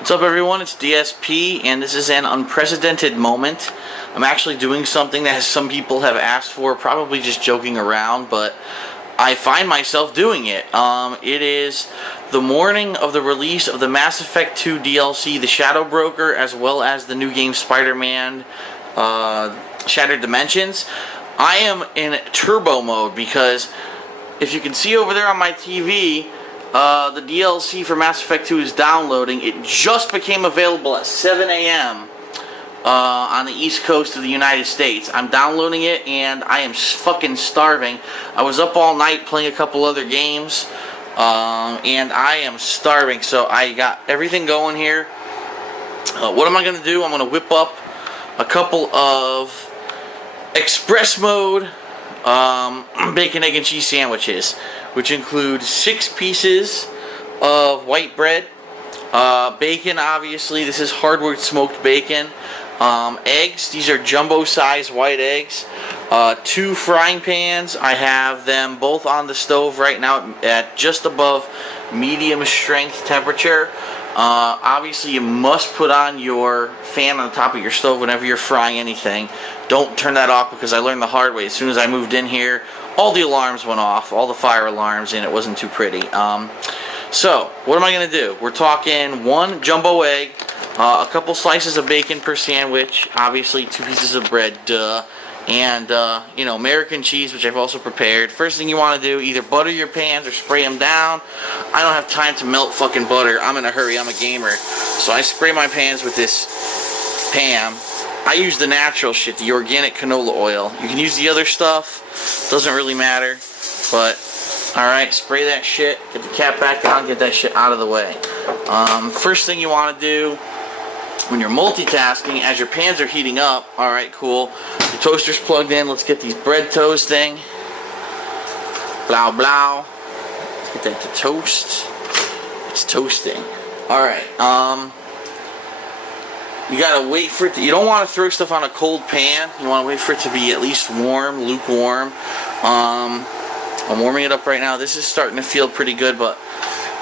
What's up, everyone? It's DSP, and this is an unprecedented moment. I'm actually doing something that some people have asked for, probably just joking around, but I find myself doing it. It is the morning of the release of the Mass Effect 2 DLC, The Shadow Broker, as well as the new game Spider-Man Shattered Dimensions. I am in turbo mode because if you can see over there on my TV, the DLC for Mass Effect 2 is downloading. It just became available at 7 a.m. On the East Coast of the United States. I'm downloading it and I am fucking starving. I was up all night playing a couple other games, and I am starving. So I got everything going here. What am I going to do? I'm going to whip up a couple of express mode bacon, egg, and cheese sandwiches, which include 6 pieces of white bread, bacon, obviously. This is hardwood smoked bacon. Eggs, these are jumbo size white eggs. 2 frying pans. I have them both on the stove right now at just above medium strength temperature. Obviously you must put on your fan on the top of your stove whenever you're frying anything. Don't turn that off, because I learned the hard way. As soon as I moved in here, all the alarms went off, all the fire alarms, and it wasn't too pretty. So what am I going to do? We're talking 1 jumbo egg, a couple slices of bacon per sandwich, obviously 2 pieces of bread, duh, and you know, American cheese, which I've also prepared. First thing you want to do, either butter your pans or spray them down. I don't have time to melt fucking butter. I'm in a hurry. I'm a gamer, so I spray my pans with this Pam. I use the natural shit, the organic canola oil. You can use the other stuff, doesn't really matter, but alright, spray that shit, get the cap back on, get that shit out of the way. First thing you want to do when you're multitasking, as your pans are heating up, alright, cool, your toaster's plugged in, let's get these bread toasting. Blow, blow. Let's get that to toast. It's toasting. Alright, you gotta wait for it to, you don't want to throw stuff on a cold pan. You want to wait for it to be at least warm, lukewarm. I'm warming it up right now. This is starting to feel pretty good, but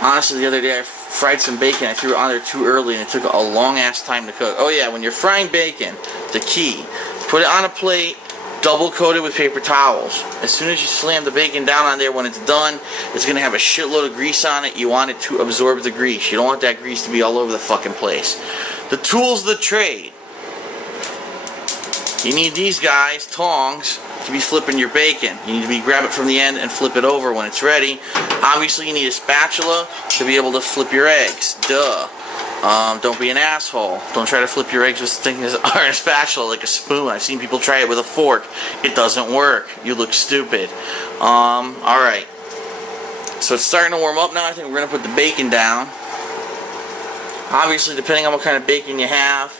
honestly, the other day I fried some bacon. I threw it on there too early, and it took a long-ass time to cook. Oh yeah, when you're frying bacon, the key, put it on a plate, double coat it with paper towels. As soon as you slam the bacon down on there, when it's done, it's going to have a shitload of grease on it. You want it to absorb the grease. You don't want that grease to be all over the fucking place. The tools of the trade. You need these guys, tongs, to be flipping your bacon. You need to be grab it from the end and flip it over when it's ready. Obviously you need a spatula to be able to flip your eggs. Duh. Don't be an asshole. Don't try to flip your eggs with things that aren't a spatula, like a spoon. I've seen people try it with a fork. It doesn't work. You look stupid. Alright. So it's starting to warm up now. I think we're going to put the bacon down. Obviously, depending on what kind of bacon you have,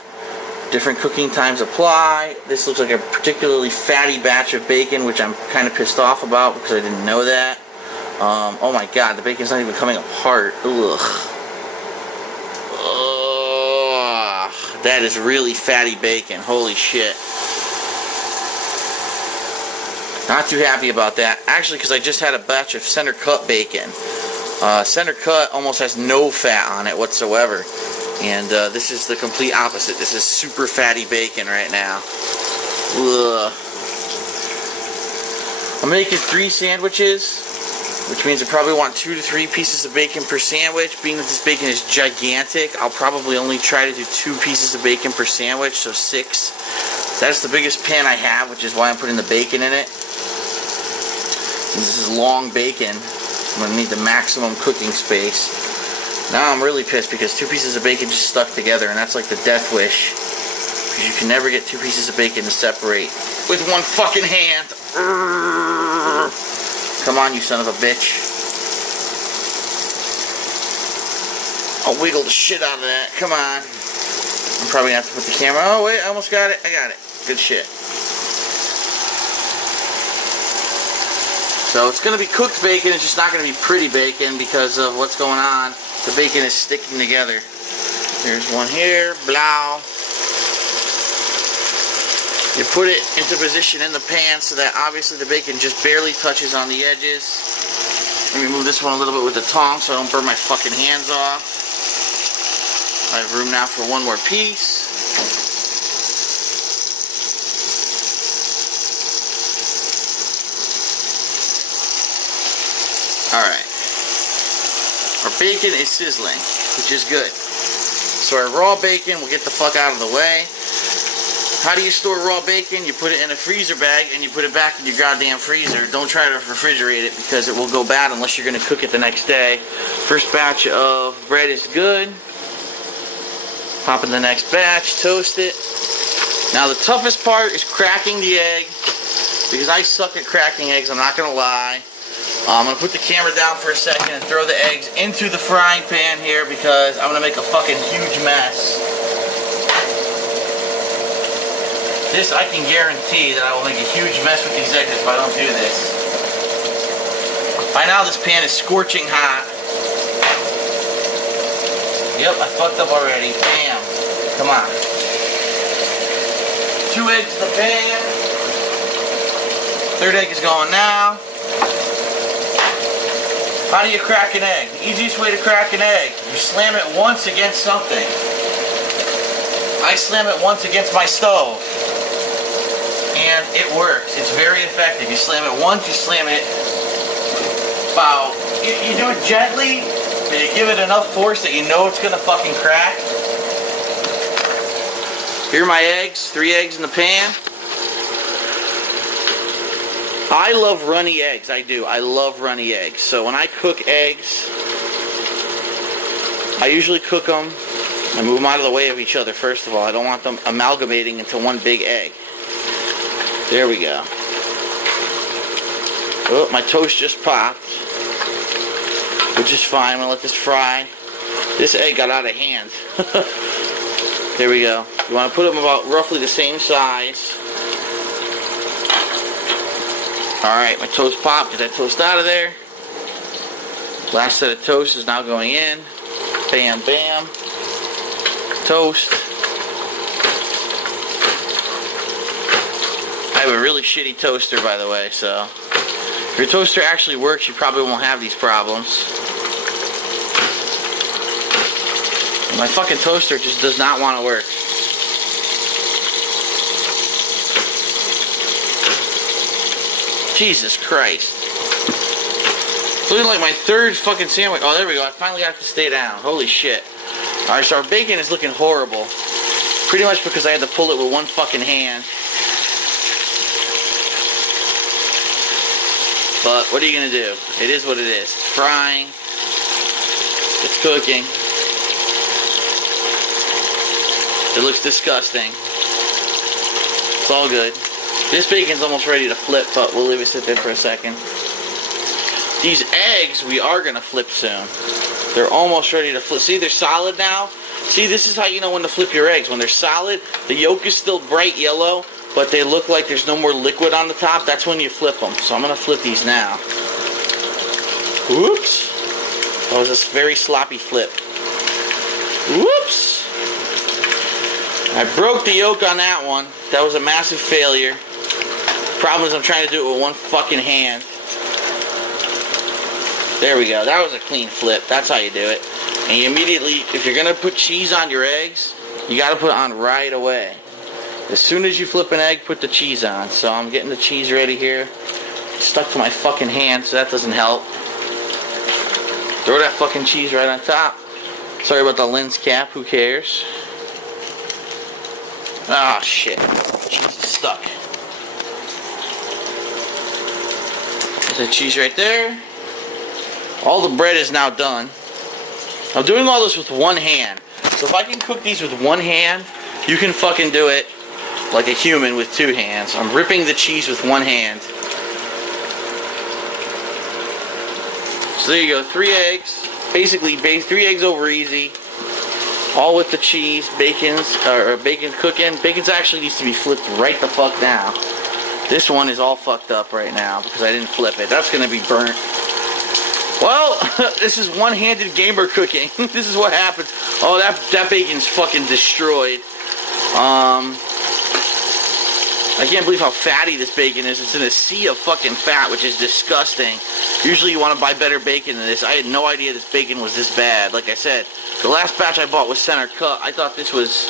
different cooking times apply. This looks like a particularly fatty batch of bacon, which I'm kind of pissed off about because I didn't know that. Oh my god, the bacon's not even coming apart. Ugh. Ugh. That is really fatty bacon. Holy shit. Not too happy about that. Actually, because I just had a batch of center cut bacon. Center cut almost has no fat on it whatsoever. And this is the complete opposite. This is super fatty bacon right now. Ugh. I'm making 3 sandwiches, which means I probably want 2 to 3 pieces of bacon per sandwich. Being that this bacon is gigantic, I'll probably only try to do 2 pieces of bacon per sandwich, so 6. That's the biggest pan I have, which is why I'm putting the bacon in it. Since this is long bacon, I'm going to need the maximum cooking space. Now I'm really pissed because 2 pieces of bacon just stuck together, and that's like the death wish. Because you can never get 2 pieces of bacon to separate with one fucking hand. Urgh. Come on, you son of a bitch. I'll wiggle the shit out of that. Come on. I'm probably going to have to put the camera... Oh, wait, I almost got it. I got it. Good shit. So it's going to be cooked bacon. It's just not going to be pretty bacon because of what's going on. The bacon is sticking together. There's one here. Blow. You put it into position in the pan so that obviously the bacon just barely touches on the edges. Let me move this one a little bit with the tongs so I don't burn my fucking hands off. I have room now for one more piece. Alright. Our bacon is sizzling, which is good. So our raw bacon will get the fuck out of the way. How do you store raw bacon? You put it in a freezer bag and you put it back in your goddamn freezer. Don't try to refrigerate it because it will go bad unless you're going to cook it the next day. First batch of bread is good. Pop in the next batch, toast it. Now the toughest part is cracking the egg because I suck at cracking eggs, I'm not going to lie. I'm going to put the camera down for a second and throw the eggs into the frying pan here because I'm going to make a fucking huge mess. This, I can guarantee that I will make a huge mess with these eggs if I don't do this. By now this pan is scorching hot. Yep, I fucked up already. Bam. Come on. 2 eggs in the pan. 3rd egg is going now. How do you crack an egg? The easiest way to crack an egg, you slam it once against something. I slam it once against my stove. And it works. It's very effective. You slam it once, you slam it about, you do it gently, but you give it enough force that you know it's going to fucking crack. Here are my eggs. 3 eggs in the pan. I love runny eggs. I do. I love runny eggs. So when I cook eggs, I usually cook them. I move them out of the way of each other first of all. I don't want them amalgamating into one big egg. There we go. Oh, my toast just popped. Which is fine. I'm going to let this fry. This egg got out of hand. There we go. You want to put them about roughly the same size. Alright, my toast popped. Get that toast out of there. Last set of toast is now going in. Bam, bam. Toast. I have a really shitty toaster, by the way, so if your toaster actually works, you probably won't have these problems. My fucking toaster just does not want to work. Jesus Christ. It's looking like my 3rd fucking sandwich. Oh, there we go. I finally got to stay down. Holy shit. Alright, so our bacon is looking horrible. Pretty much because I had to pull it with one fucking hand. But what are you going to do? It is what it is. It's frying. It's cooking. It looks disgusting. It's all good. This bacon's almost ready to flip, but we'll leave it sit there for a second. These eggs, we are going to flip soon. They're almost ready to flip. See, they're solid now. See, this is how you know when to flip your eggs. When they're solid, the yolk is still bright yellow, but they look like there's no more liquid on the top. That's when you flip them. So I'm going to flip these now. Whoops. That was a very sloppy flip. Whoops. I broke the yolk on that one. That was a massive failure. Problem is I'm trying to do it with one fucking hand. There we go. That was a clean flip. That's how you do it. And you immediately, if you're going to put cheese on your eggs, you got to put it on right away. As soon as you flip an egg, put the cheese on. So I'm getting the cheese ready here. It's stuck to my fucking hand, so that doesn't help. Throw that fucking cheese right on top. Sorry about the lens cap. Who cares? Ah, shit. Cheese is stuck. There's the cheese right there. All the bread is now done. I'm doing all this with one hand. So if I can cook these with one hand, you can fucking do it like a human with 2 hands. I'm ripping the cheese with one hand. So there you go, 3 eggs. Basically, 3 eggs over easy. All with the cheese, bacon cooking. Bacon's actually needs to be flipped right the fuck now. This one is all fucked up right now because I didn't flip it. That's gonna be burnt. Well, this is one-handed gamer cooking. This is what happens. Oh, that bacon's fucking destroyed. I can't believe how fatty this bacon is. It's in a sea of fucking fat, which is disgusting. Usually you want to buy better bacon than this. I had no idea this bacon was this bad. Like I said, The last batch I bought was center cut. I thought this was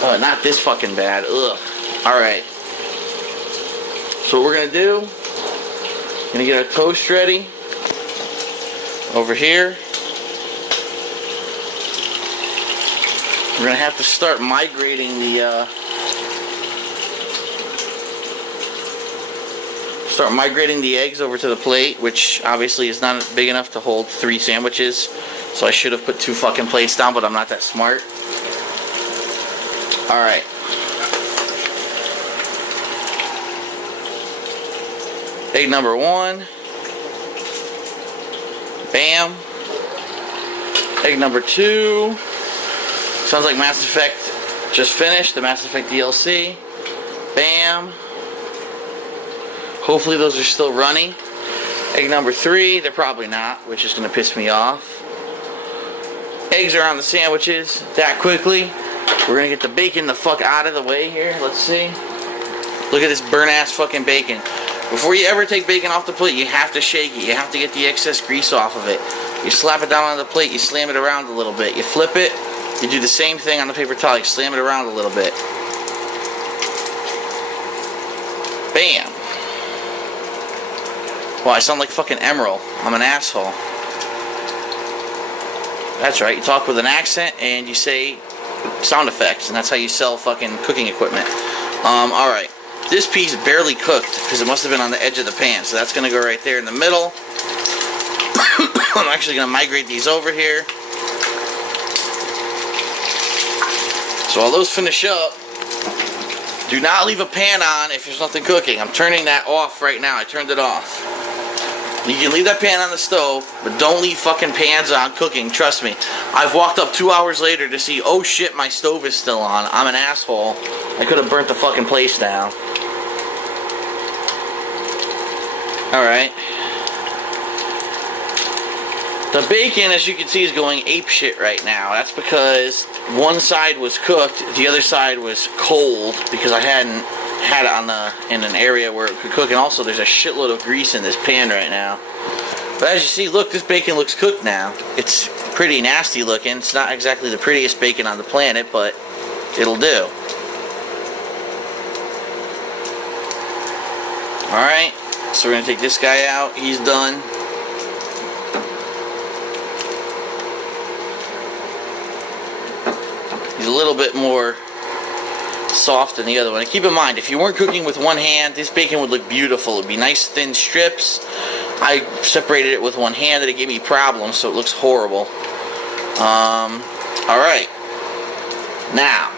not this fucking bad. Ugh. Alright. So what we're going to do, going to get our toast ready over here. We're going to have to start migrating the eggs over to the plate, which obviously is not big enough to hold 3 sandwiches. So I should have put 2 fucking plates down, but I'm not that smart. Alright. Egg number 1. Bam. Egg number 2. Sounds like Mass Effect just finished, the Mass Effect DLC. Bam. Hopefully those are still running. Egg number 3, they're probably not, which is going to piss me off. Eggs are on the sandwiches that quickly. We're going to get the bacon the fuck out of the way here. Let's see. Look at this burnt ass fucking bacon. Before you ever take bacon off the plate, you have to shake it. You have to get the excess grease off of it. You slap it down on the plate, you slam it around a little bit. You flip it, you do the same thing on the paper towel. You slam it around a little bit. Bam. Well, I sound like fucking Emerald. I'm an asshole. That's right, you talk with an accent and you say sound effects, and that's how you sell fucking cooking equipment. Alright. This piece barely cooked because it must have been on the edge of the pan, so that's going to go right there in the middle. I'm actually going to migrate these over here. So while those finish up, do not leave a pan on if there's nothing cooking. I'm turning that off right now. I turned it off. You can leave that pan on the stove, but don't leave fucking pans on cooking. Trust me. I've walked up 2 hours later to see, oh shit, my stove is still on. I'm an asshole. I could have burnt the fucking place down. Alright. The bacon, as you can see, is going apeshit right now. That's because one side was cooked, the other side was cold, because I hadn't had it in an area where it could cook, and also there's a shitload of grease in this pan right now. But as you see, look, this bacon looks cooked now. It's pretty nasty looking. It's not exactly the prettiest bacon on the planet, but it'll do. Alright, so we're going to take this guy out. He's done. He's a little bit more soft than the other one. And keep in mind, if you weren't cooking with one hand, this bacon would look beautiful. It'd be nice thin strips. I separated it with one hand and it gave me problems, so it looks horrible. Alright. Now,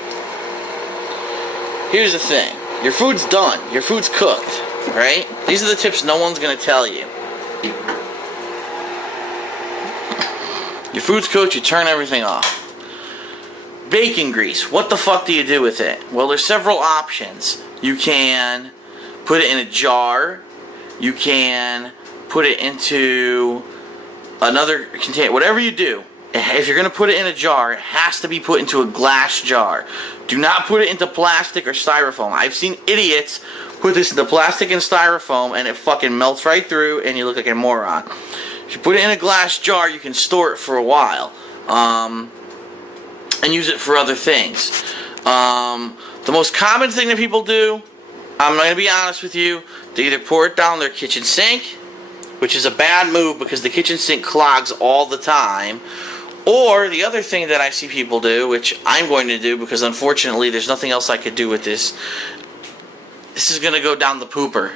here's the thing. Your food's done. Your food's cooked. Right? These are the tips no one's going to tell you. Your food's cooked, you turn everything off. Bacon grease. What the fuck do you do with it? Well, there's several options. You can put it in a jar. You can put it into another container. Whatever you do, if you're going to put it in a jar, it has to be put into a glass jar. Do not put it into plastic or styrofoam. I've seen idiots put this into plastic and styrofoam and it fucking melts right through and you look like a moron. If you put it in a glass jar, you can store it for a while. And use it for other things. The most common thing that people do, I'm going to be honest with you, they either pour it down their kitchen sink, which is a bad move because the kitchen sink clogs all the time, or the other thing that I see people do, which I'm going to do because unfortunately there's nothing else I could do with this, this is going to go down the pooper.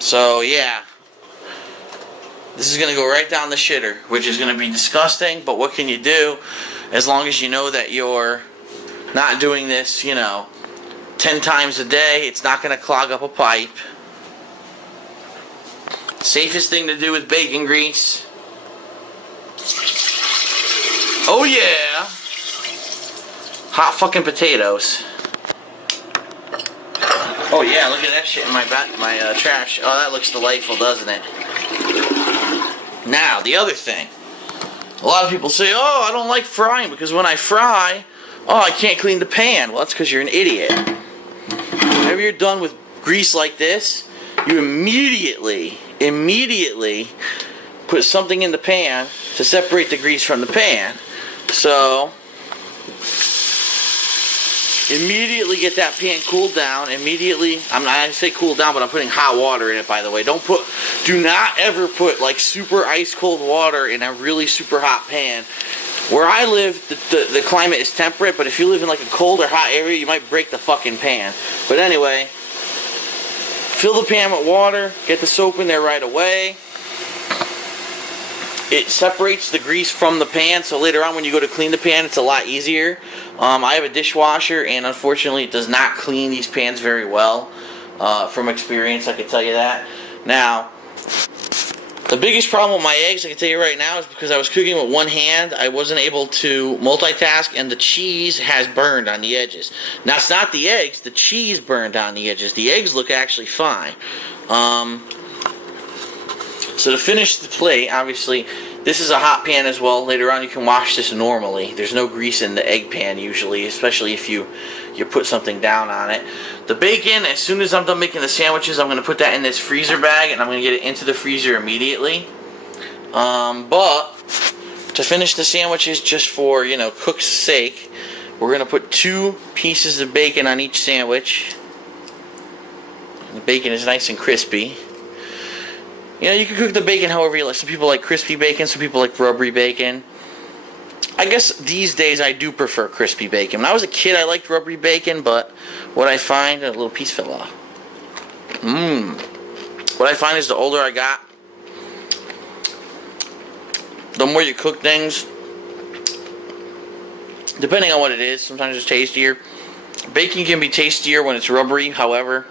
So yeah. This is going to go right down the shitter, which is going to be disgusting, but what can you do? As long as you know that you're not doing this, 10 times a day, it's not going to clog up a pipe. Safest thing to do with bacon grease. Oh yeah! Hot fucking potatoes. Oh yeah, look at that shit in my trash. Oh, that looks delightful, doesn't it? Now, the other thing. A lot of people say, oh, I don't like frying because when I fry, oh, I can't clean the pan. Well, that's because you're an idiot. Whenever you're done with grease like this, you immediately put something in the pan to separate the grease from the pan. So immediately get that pan cooled down. Immediately, I'm not going to say cool down, but I'm putting hot water in it, by the way. Do not ever put like super ice cold water in a really super hot pan. Where I live, the climate is temperate, but if you live in like a cold or hot area, you might break the fucking pan. But anyway, fill the pan with water, get the soap in there right away. It separates the grease from the pan, so later on when you go to clean the pan, it's a lot easier. I have a dishwasher, and unfortunately it does not clean these pans very well. From experience, I can tell you that. Now, the biggest problem with my eggs, I can tell you right now, is because I was cooking with one hand, I wasn't able to multitask, and the cheese has burned on the edges. Now, it's not the eggs, the cheese burned on the edges. The eggs look actually fine. So to finish the plate, obviously, this is a hot pan as well. Later on, you can wash this normally. There's no grease in the egg pan usually, especially if you put something down on it. The bacon, as soon as I'm done making the sandwiches, I'm going to put that in this freezer bag, and I'm going to get it into the freezer immediately. But to finish the sandwiches, just for, cook's sake, we're going to put 2 pieces of bacon on each sandwich. The bacon is nice and crispy. You can cook the bacon however you like. Some people like crispy bacon, some people like rubbery bacon. I guess these days I do prefer crispy bacon. When I was a kid, I liked rubbery bacon, but what I find, a little piece fell off. What I find is the older I got, the more you cook things, depending on what it is, sometimes it's tastier. Bacon can be tastier when it's rubbery, however,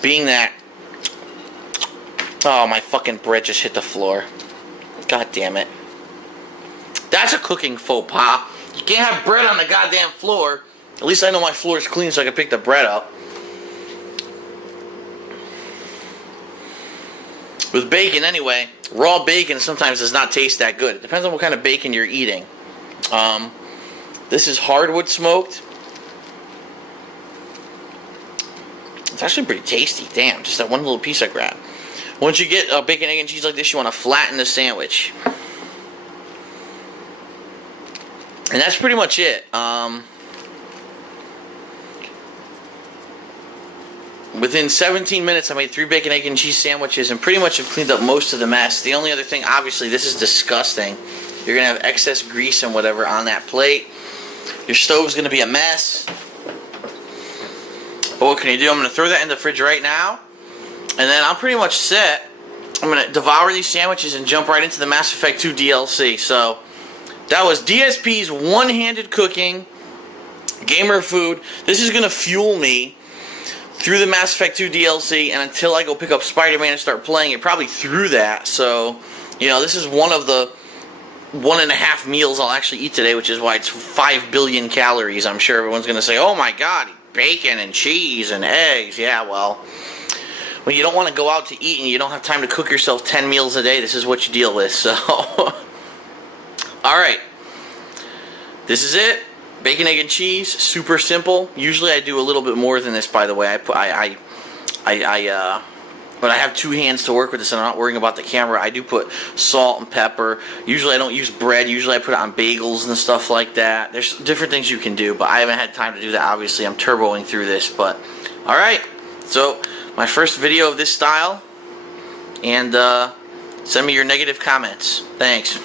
being that... Oh, my fucking bread just hit the floor. God damn it. That's a cooking faux pas. You can't have bread on the goddamn floor. At least I know my floor is clean so I can pick the bread up. With bacon, anyway, raw bacon sometimes does not taste that good. It depends on what kind of bacon you're eating. This is hardwood smoked. It's actually pretty tasty. Damn, just that one little piece I grabbed. Once you get bacon, egg, and cheese like this, you want to flatten the sandwich. And that's pretty much it. Within 17 minutes, I made 3 bacon, egg, and cheese sandwiches and pretty much have cleaned up most of the mess. The only other thing, obviously, this is disgusting. You're going to have excess grease and whatever on that plate. Your stove's going to be a mess. But what can you do? I'm going to throw that in the fridge right now. And then I'm pretty much set. I'm going to devour these sandwiches and jump right into the Mass Effect 2 DLC. So, that was DSP's one-handed cooking, gamer food. This is going to fuel me through the Mass Effect 2 DLC and until I go pick up Spider-Man and start playing it, probably through that. So, this is one of the 1.5 meals I'll actually eat today, which is why it's 5 billion calories. I'm sure everyone's going to say, oh my god, bacon and cheese and eggs. Yeah, well... When you don't want to go out to eat and you don't have time to cook yourself 10 meals a day, this is what you deal with. So, alright. This is it. Bacon, egg, and cheese. Super simple. Usually I do a little bit more than this, by the way. But I have 2 hands to work with this and I'm not worrying about the camera. I do put salt and pepper. Usually I don't use bread. Usually I put it on bagels and stuff like that. There's different things you can do, but I haven't had time to do that, obviously. I'm turboing through this, but alright. So... my first video of this style, and send me your negative comments. Thanks.